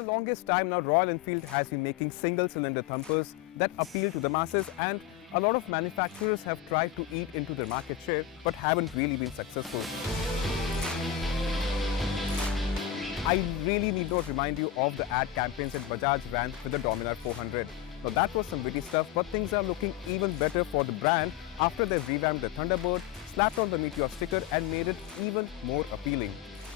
the longest time now, Royal Enfield has been making single-cylinder thumpers that appeal to the masses, and a lot of manufacturers have tried to eat into their market share but haven't really been successful. I really need not remind you of the ad campaigns that Bajaj ran with the Dominar 400. Now that was some witty stuff, but things are looking even better for the brand after they've revamped the Thunderbird, slapped on the Meteor sticker and made it even more appealing.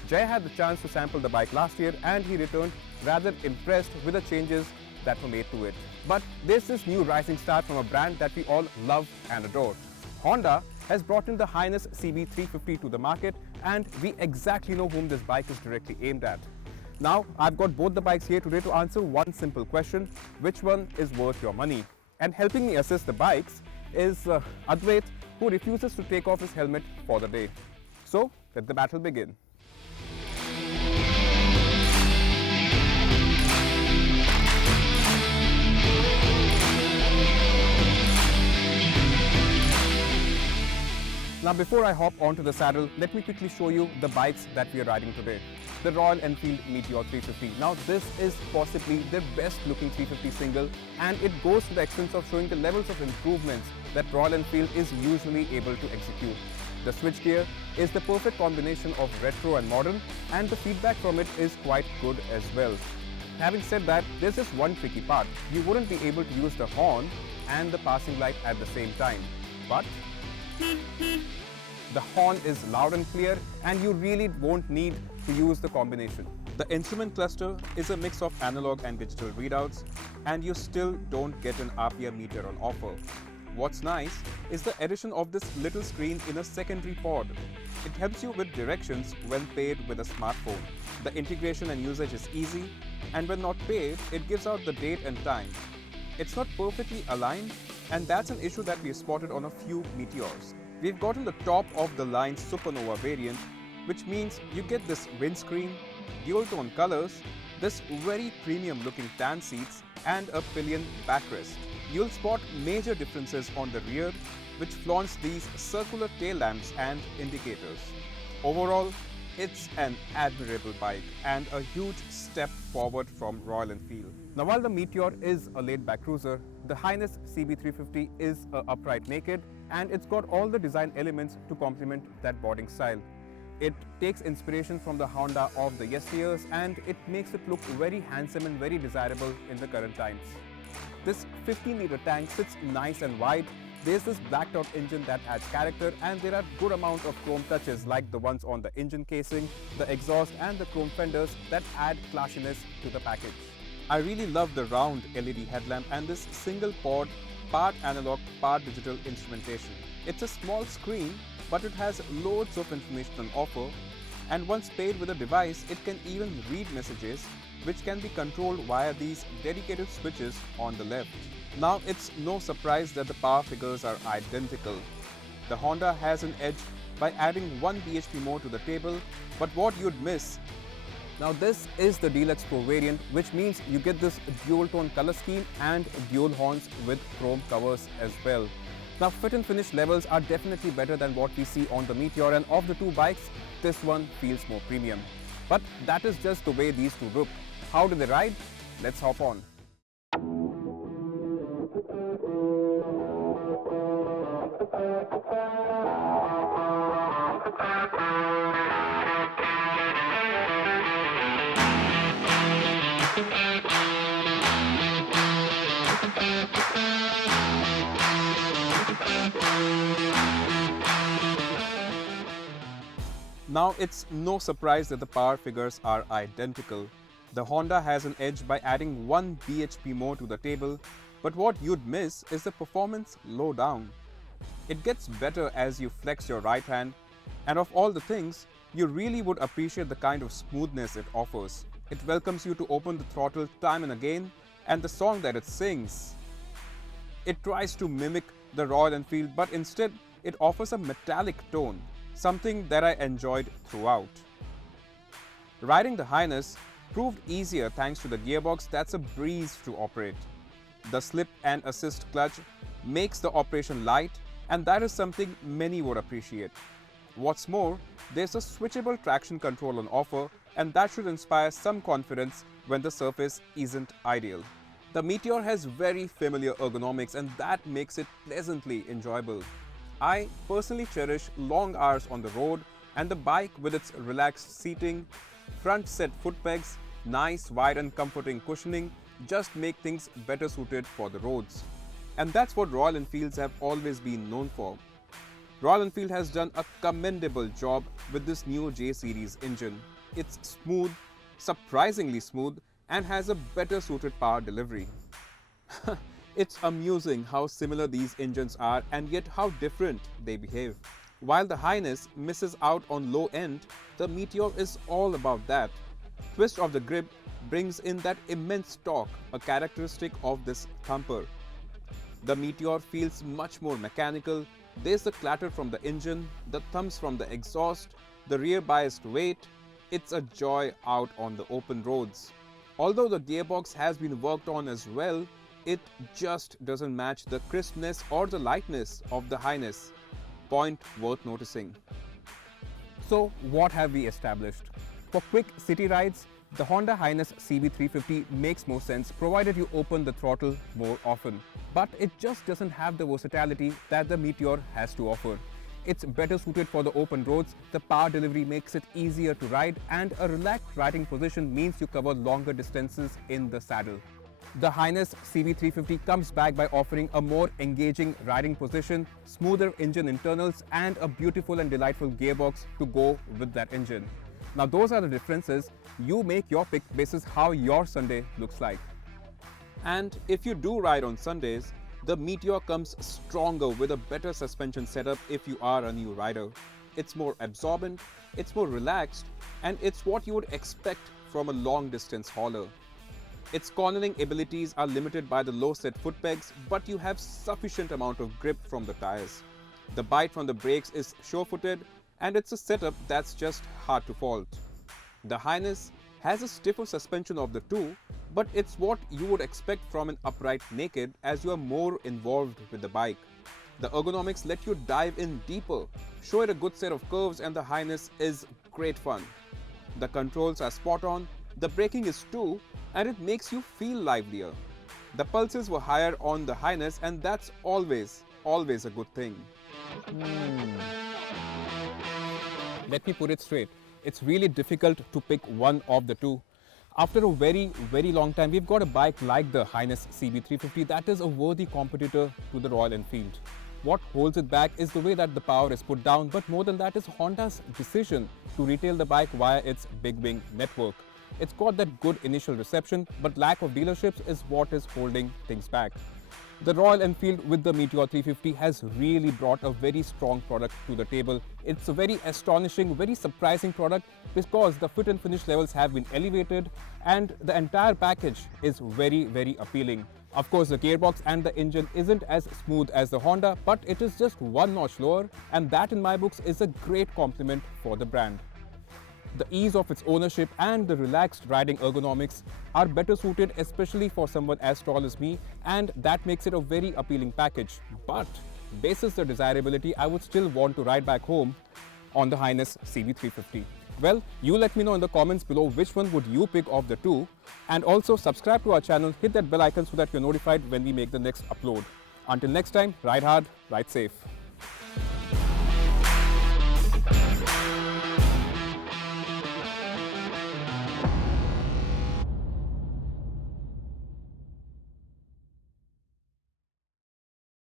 Jay had the chance to sample the bike last year and he returned rather impressed with the changes that were made to it. But there's this new rising star from a brand that we all love and adore. Honda has brought in the Highness CB350 to the market, and we exactly know whom this bike is directly aimed at. Now, I've got both the bikes here today to answer one simple question: which one is worth your money? And helping me assess the bikes is Advait, who refuses to take off his helmet for the day. So, let the battle begin. Now before I hop onto the saddle, let me quickly show you the bikes that we are riding today. The Royal Enfield Meteor 350. Now this is possibly the best looking 350 single, and it goes to the extent of showing the levels of improvements that Royal Enfield is usually able to execute. The switchgear is the perfect combination of retro and modern, and the feedback from it is quite good as well. Having said that, there's just one tricky part. You wouldn't be able to use the horn and the passing light at the same time. But the horn is loud and clear, and you really won't need to use the combination. The instrument cluster is a mix of analog and digital readouts, and you still don't get an RPM meter on offer. What's nice is the addition of this little screen in a secondary pod. It helps you with directions when paired with a smartphone. The integration and usage is easy, and when not paired, it gives out the date and time. It's not perfectly aligned, and that's an issue that we've spotted on a few Meteors. We've gotten the top of the line Supernova variant, which means you get this windscreen, dual tone colors, this very premium looking tan seats, and a pillion backrest. You'll spot major differences on the rear, which flaunts these circular tail lamps and indicators. Overall, it's an admirable bike and a huge step forward from Royal Enfield. Now while the Meteor is a laid-back cruiser, the Highness CB350 is a upright naked, and it's got all the design elements to complement that boarding style. It takes inspiration from the Honda of the yesteryears, and it makes it look very handsome and very desirable in the current times. This 15-litre tank sits nice and wide. There's this blacked out engine that adds character, and there are good amount of chrome touches like the ones on the engine casing, the exhaust and the chrome fenders that add classiness to the package. I really love the round LED headlamp and this single pod, part analog, part digital instrumentation. It's a small screen, but it has loads of information on offer, and once paired with a device, it can even read messages which can be controlled via these dedicated switches on the left. Now it's no surprise that the power figures are identical. The Honda has an edge by adding 1 bhp more to the table, but what you'd miss. Now this is the Deluxe Pro variant, which means you get this dual tone color scheme and dual horns with chrome covers as well. Now fit and finish levels are definitely better than what we see on the Meteor, and of the two bikes, this one feels more premium. But that is just the way these two look. How do they ride? Let's hop on. Now it's no surprise that the power figures are identical. The Honda has an edge by adding 1 bhp more to the table, but what you'd miss is the performance low down. It gets better as you flex your right hand, and of all the things, you really would appreciate the kind of smoothness it offers. It welcomes you to open the throttle time and again, and the song that it sings. It tries to mimic the Royal Enfield, but instead it offers a metallic tone, something that I enjoyed throughout. Riding the Highness proved easier thanks to the gearbox that's a breeze to operate. The slip and assist clutch makes the operation light, and that is something many would appreciate. What's more, there's a switchable traction control on offer, and that should inspire some confidence when the surface isn't ideal. The Meteor has very familiar ergonomics and that makes it pleasantly enjoyable. I personally cherish long hours on the road, and the bike with its relaxed seating, front set foot pegs, nice wide and comforting cushioning just make things better suited for the roads. And that's what Royal Enfields have always been known for. Royal Enfield has done a commendable job with this new J series engine. It's smooth, surprisingly smooth, and has a better suited power delivery. It's amusing how similar these engines are and yet how different they behave. While the Highness misses out on low end, the Meteor is all about that. Twist of the grip brings in that immense torque, a characteristic of this thumper. The Meteor feels much more mechanical. There's the clatter from the engine, the thumps from the exhaust, the rear biased weight. It's a joy out on the open roads. Although the gearbox has been worked on as well, it just doesn't match the crispness or the lightness of the Highness. Point worth noticing. So what have we established? For quick city rides, the Honda Highness CB350 makes more sense provided you open the throttle more often. But it just doesn't have the versatility that the Meteor has to offer. It's better suited for the open roads, the power delivery makes it easier to ride, and a relaxed riding position means you cover longer distances in the saddle. The Highness CB350 comes back by offering a more engaging riding position, smoother engine internals, and a beautiful and delightful gearbox to go with that engine. Now those are the differences. You make your pick basis how your Sunday looks like. And if you do ride on Sundays, the Meteor comes stronger with a better suspension setup if you are a new rider. It's more absorbent, it's more relaxed, and it's what you would expect from a long distance hauler. Its cornering abilities are limited by the low set foot pegs, but you have sufficient amount of grip from the tires. The bite from the brakes is sure-footed, and it's a setup that's just hard to fault. The Highness has a stiffer suspension of the two, but it's what you would expect from an upright naked as you are more involved with the bike. The ergonomics let you dive in deeper, show it a good set of curves, and the Highness is great fun. The controls are spot on, the braking is too, and it makes you feel livelier. The pulses were higher on the Highness, and that's always a good thing. Let me put it straight. It's really difficult to pick one of the two. After a very long time, we've got a bike like the Highness CB350 that is a worthy competitor to the Royal Enfield. What holds it back is the way that the power is put down, but more than that is Honda's decision to retail the bike via its big wing network. It's got that good initial reception, but lack of dealerships is what is holding things back. The Royal Enfield with the Meteor 350 has really brought a very strong product to the table. It's a very astonishing, very surprising product because the fit and finish levels have been elevated and the entire package is very appealing. Of course, the gearbox and the engine isn't as smooth as the Honda, but it is just one notch lower, and that in my books is a great compliment for the brand. The ease of its ownership and the relaxed riding ergonomics are better suited especially for someone as tall as me, and that makes it a very appealing package. But basis the desirability, I would still want to ride back home on the Highness CB350. Well, you let me know in the comments below which one would you pick of the two, and also subscribe to our channel, hit that bell icon so that you're notified when we make the next upload. Until next time, ride hard, ride safe.